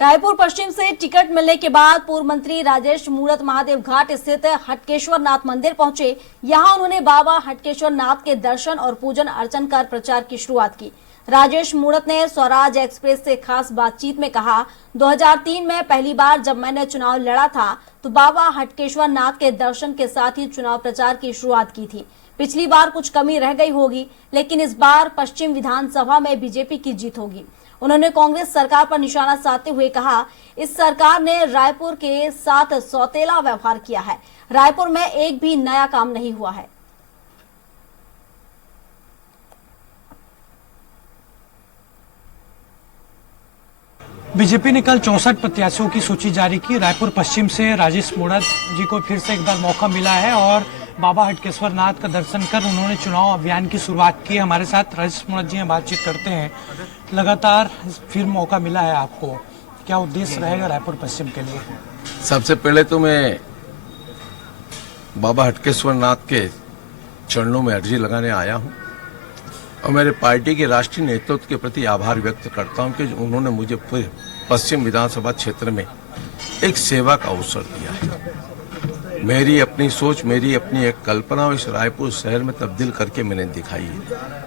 रायपुर पश्चिम से टिकट मिलने के बाद पूर्व मंत्री राजेश मूणत महादेव घाट स्थित हटकेश्वर नाथ मंदिर पहुंचे। यहां उन्होंने बाबा हटकेश्वर नाथ के दर्शन और पूजन अर्चन कर प्रचार की शुरुआत की। राजेश मूणत ने स्वराज एक्सप्रेस से खास बातचीत में कहा, 2003 में पहली बार जब मैंने चुनाव लड़ा था तो बाबा हटकेश्वर नाथ के दर्शन के साथ ही चुनाव प्रचार की शुरुआत की थी। पिछली बार कुछ कमी रह गई होगी, लेकिन इस बार पश्चिम विधानसभा में बीजेपी की जीत होगी। उन्होंने कांग्रेस सरकार पर निशाना साधते हुए कहा, इस सरकार ने रायपुर के साथ सौतेला व्यवहार किया है। रायपुर में एक भी नया काम नहीं हुआ है। बीजेपी ने कल 64 प्रत्याशियों की सूची जारी की। रायपुर पश्चिम से राजेश मूणत जी को फिर से एक बार मौका मिला है और बाबा हटकेश्वर नाथ का दर्शन कर उन्होंने चुनाव अभियान की शुरुआत की है। हमारे साथ राजेश मूणत जी हैं, बातचीत करते हैं। लगातार फिर मौका मिला है आपको, क्या उद्देश्य रहेगा रायपुर पश्चिम के लिए? सबसे पहले तो मैं बाबा हटकेश्वर नाथ के चरणों में अर्जी लगाने आया हूं और मेरे पार्टी के राष्ट्रीय नेतृत्व के प्रति आभार व्यक्त करता हूं कि उन्होंने मुझे फिर पश्चिम विधानसभा क्षेत्र में एक सेवा का अवसर दिया है। मेरी अपनी सोच, मेरी अपनी एक कल्पना इस रायपुर शहर में तब्दील करके मैंने दिखाई है।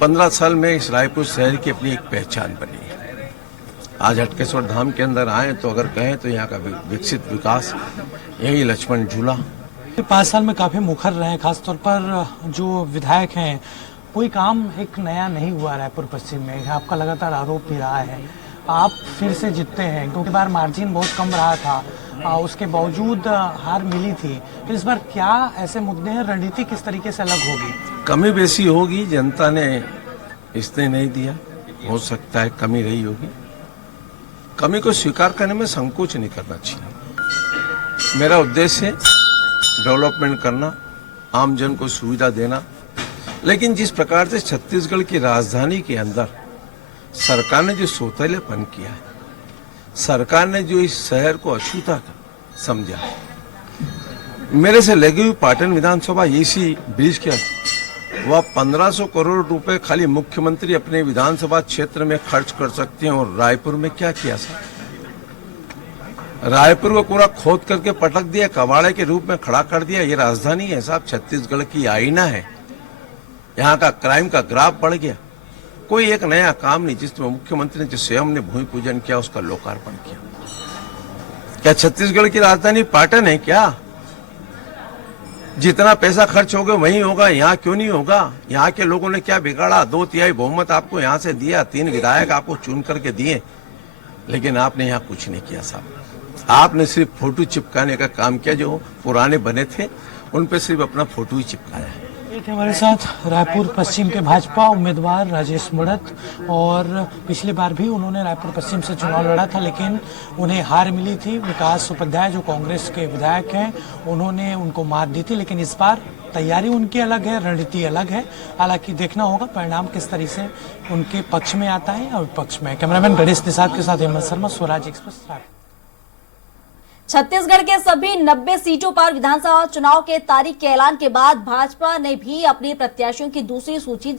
15 साल में इस रायपुर शहर की अपनी एक पहचान बनी है। आज हटकेश्वर धाम के अंदर आए तो अगर कहें तो यहाँ का विकसित विकास, यही लक्ष्मण झूला। 5 साल में काफी मुखर रहे, खासतौर पर जो विधायक हैं, कोई काम एक नया नहीं हुआ रायपुर पश्चिम में। आपका लगातार आरोप भी रहा है। आप फिर से जीतते हैं क्योंकि बार मार्जिन बहुत कम रहा था, उसके बावजूद हार मिली थी। तो इस बार क्या ऐसे मुद्दे हैं, रणनीति किस तरीके से अलग होगी? कमी बेसी होगी, जनता ने इसने नहीं दिया, हो सकता है कमी रही होगी। कमी को स्वीकार करने में संकोच नहीं करना चाहिए। मेरा उद्देश्य है डेवलपमेंट करना, आम जन को सुविधा देना। लेकिन जिस प्रकार से छत्तीसगढ़ की राजधानी के अंदर सरकार ने जो सौतेलेपन किया है, सरकार ने जो इस शहर को अछूता समझा, मेरे से लगी हुई पाटन विधानसभा इसी ब्रिज के वह 1500 करोड़ रुपए खाली मुख्यमंत्री अपने विधानसभा क्षेत्र में खर्च कर सकते हैं। और रायपुर में क्या किया सर? रायपुर को पूरा खोद करके पटक दिया, कबाड़े के रूप में खड़ा कर दिया। ये राजधानी है साहब, छत्तीसगढ़ की आईना है। यहाँ का क्राइम का ग्राफ बढ़ गया। कोई एक नया काम नहीं जिसमें मुख्यमंत्री ने जो स्वयं ने भूमि पूजन किया, उसका लोकार्पण किया। क्या छत्तीसगढ़ की राजधानी पाटन है क्या? जितना पैसा खर्च होगा वही होगा, यहाँ क्यों नहीं होगा? यहाँ के लोगों ने क्या बिगाड़ा? 2/3 बहुमत आपको यहाँ से दिया, 3 विधायक आपको चुन करके दिए, लेकिन आपने यहाँ कुछ नहीं किया साहब। आपने सिर्फ फोटो चिपकाने का काम किया। जो पुराने बने थे उन पे सिर्फ अपना फोटो ही चिपकाया है। हमारे साथ रायपुर पश्चिम के भाजपा उम्मीदवार राजेश मूणत, और पिछली बार भी उन्होंने रायपुर पश्चिम से चुनाव लड़ा था, लेकिन उन्हें हार मिली थी। विकास उपाध्याय जो कांग्रेस के विधायक हैं, उन्होंने उनको मात दी थी। लेकिन इस बार तैयारी उनकी अलग है, रणनीति अलग है। हालांकि देखना होगा परिणाम किस तरह से उनके पक्ष में आता है और विपक्ष में। कैमरामैन गणेश निषाद के साथ हेमंत शर्मा, स्वराज एक्सप्रेस। छत्तीसगढ़ के सभी 90 सीटों पर विधानसभा चुनाव के तारीख के ऐलान के बाद भाजपा ने भी अपनी प्रत्याशियों की दूसरी सूची